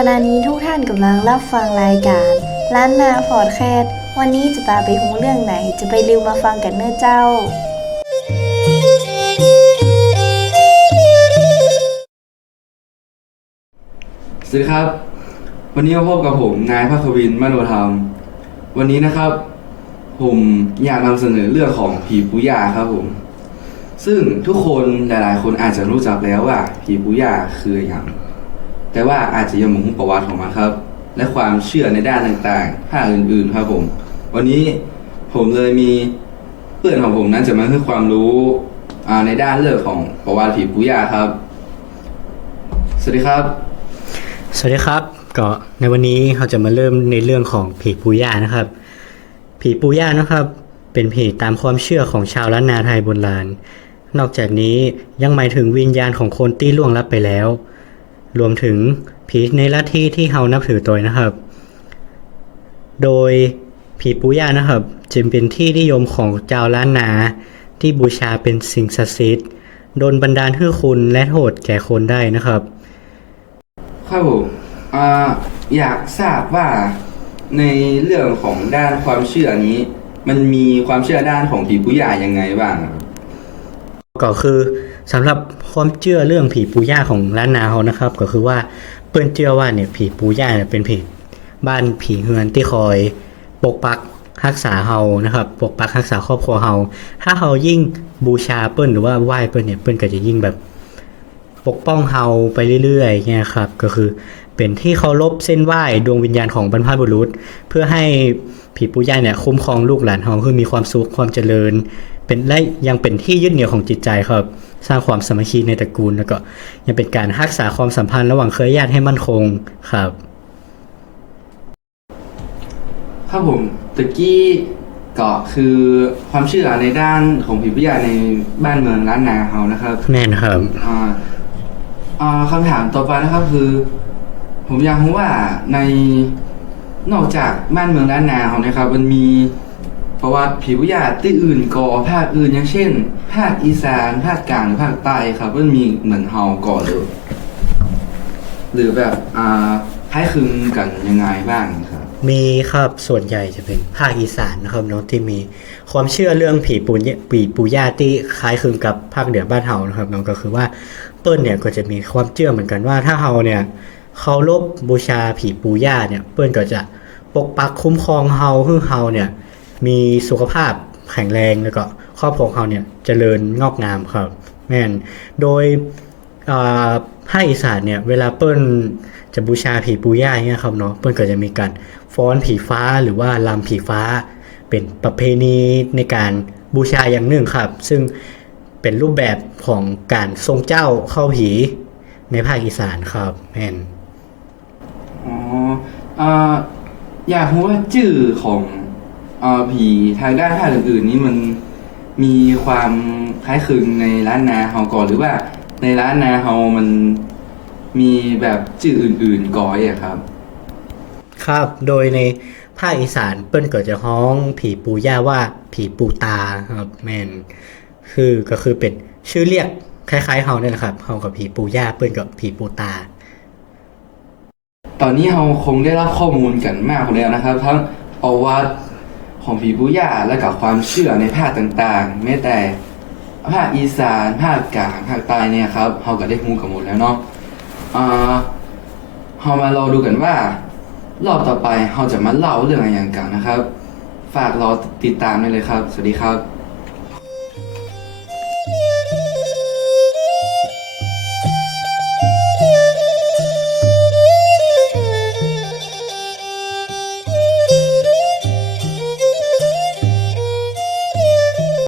ขณะนี้ทุกท่านกำลังรับฟังรายการล้านนาพอดแคสต์วันนี้จะพาไปหูเรื่องไหน จะไปริวมาฟังกันเน้อเจ้า สวัสดีครับ วันนี้มาพบกับผมนายภาควินมโนธรรม วันนี้นะครับ ผมอยากนำเสนอเรื่องของผีปุยาครับผม ซึ่งทุกคนหลาย ๆ คนอาจจะรู้จักแล้วว่าผีปุยาคืออย่าง แต่ว่าอาจจะยังไมประวัติของมันครับ และความเชื่อในด้านต่างๆภาคอื่นๆครับผม วันนี้ผมเลยมีเพื่อนของผมนั้นจะมาให้ความรู้ในด้านเรื่องของประวัติผีปุย่าครับ สวัสดีครับ สวัสดีครับ ก็ในวันนี้เราจะมาเริ่มในเรื่องของผีปูย่านะครับ ผีปูย่านะครับ เป็นผีตามความเชื่อของชาวล้านนาไทยโบราณ นอกจากนี้ยังหมายถึงวิญญาณของคนที่ล่วงลับไปแล้ว รวมถึงผีในลัทธิที่เฮานับถือตัวนะครับ โดยผีปูย่านะครับ จึงเป็นที่นิยมของชาล้านนา ที่บูชาเป็นสิ่งศักดิ์สิทธิ์โดนบันดาลให้คุณและโทษแก่คนได้นะครับ ครับผมอ่าอยากทราบว่าในเรื่องของด้านความเชื่อนี้ มันมีความเชื่อด้านของผีผู้ใหญ่ยังไงบ้างครับ ก็คือสำหรับความเชื่อเรื่องผีปูย่าของล้านนาเขานะครับ ก็คือว่าเปิ้นเชื่อว่าเนี่ยผีปูย่าเนี่ยเป็นผีบ้านผีเฮือนที่คอยปกปักรักษาเฮานะครับ ปกปักรักษาครอบครัวเฮาถ้าเฮายิ่งบูชาเปิ้นหรือว่าไหว้เปิ้นเนี่ยเปิ้นก็จะยิ่งแบบ ปกป้องเฮาไปเรื่อยๆเนี่ยครับก็คือเป็นที่เคารพเส้นไหว้ดวงวิญญาณของบรรพบุรุษ เพื่อให้ผีปูย่าเนี่ยคุ้มครองลูกหลานเฮาคือมีความสุขความเจริญ เป็นและยังเป็นที่ยึดเหนี่ยวของจิตใจครับ สร้างความสามัคคีในตระกูล แล้วก็ยังเป็นการรักษาความสัมพันธ์ระหว่างเครือญาติให้มั่นคงครับครับผมตะกี้ก็คือความเชื่อในด้านของผีผู้ใหญ่ในบ้านเมืองล้านนาเขานะครับแม่นครับอ่าอ่าคำถามต่อไปนะครับคือ ผมอยากรู้ว่าในนอกจากบ้านเมืองล้านนาเขานะครับ มันมี ประวัติผีผู้ใหญ่ที่อื่นก่อภาคอื่นอย่างเช่น ภาคอีสานภาคกลางหรือภาคใต้ครับมันมีเหมือนเฮาก่อนเลยหรือแบบอ่าคล้ายคลึงกันยังไงบ้างครับมีครับส่วนใหญ่จะเป็นภาคอีสานนะครับเนาะที่มีความเชื่อเรื่องผีปูนปีปูย่าที่คล้ายคลึงกับภาคเหนือบ้านเฮานะครับเนาะก็คือว่าเปิ้ลเนี่ยก็จะมีความเชื่อเหมือนกันว่าถ้าเฮาเนี่ยเคารพบูชาผีปูย่าเนี่ยเปิ้ลก็จะปกปักคุ้มครองเฮาให้เฮาเนี่ย มีสุขภาพแข็งแรงแล้วก็ครอบครัวเฮาเนี่ยเจริญงอกงามครับแม่นโดยภาคอีสานเนี่ยเวลาเปิ้ลจะบูชาผีปูย่าเนี่ยครับเนาะเปิ้ลก็จะมีการฟ้อนผีฟ้าหรือว่าลำผีฟ้า เป็นประเพณีในการบูชาอย่างหนึ่งครับ ซึ่งเป็นรูปแบบของการทรงเจ้าเข้าผีในภาคอีสานครับแม่นอ๋ออยากรู้ว่าชื่อของ อ่าผีทางด้านภาคอื่นๆ นี้มันมีความคล้ายคลึงในร้านนาเฮาก่อนหรือว่าในร้านนาเฮามันมีแบบชื่ออื่นๆก่อยอะครับ ครับ โดยในภาคอีสานเปิ้ลก็จะฮ้องผีปูย่าว่าผีปูตาครับแม่นคือก็คือเป็นชื่อเรียกคล้ายๆเฮาเนี่ยแหละครับเฮากับผีปูย่าเปิ้ลกับผีปูตา ตอนนี้เราคงได้รับข้อมูลกันมากพอแล้วนะครับ ทั้งประวัติ ของผีบุย่าและกับความเชื่อในภาคต่างๆแม้แต่ภาคอีสานภาคกลางภาคใต้เนี่ยครับเขาก็ได้ฮู้กันหมดแล้วเนาะอ่าเรามารอดูกันว่า รอบต่อไปเราจะมาเล่าเรื่องอะไรอย่างกันนะครับ ฝากรอติดตามได้เลยครับ สวัสดีครับ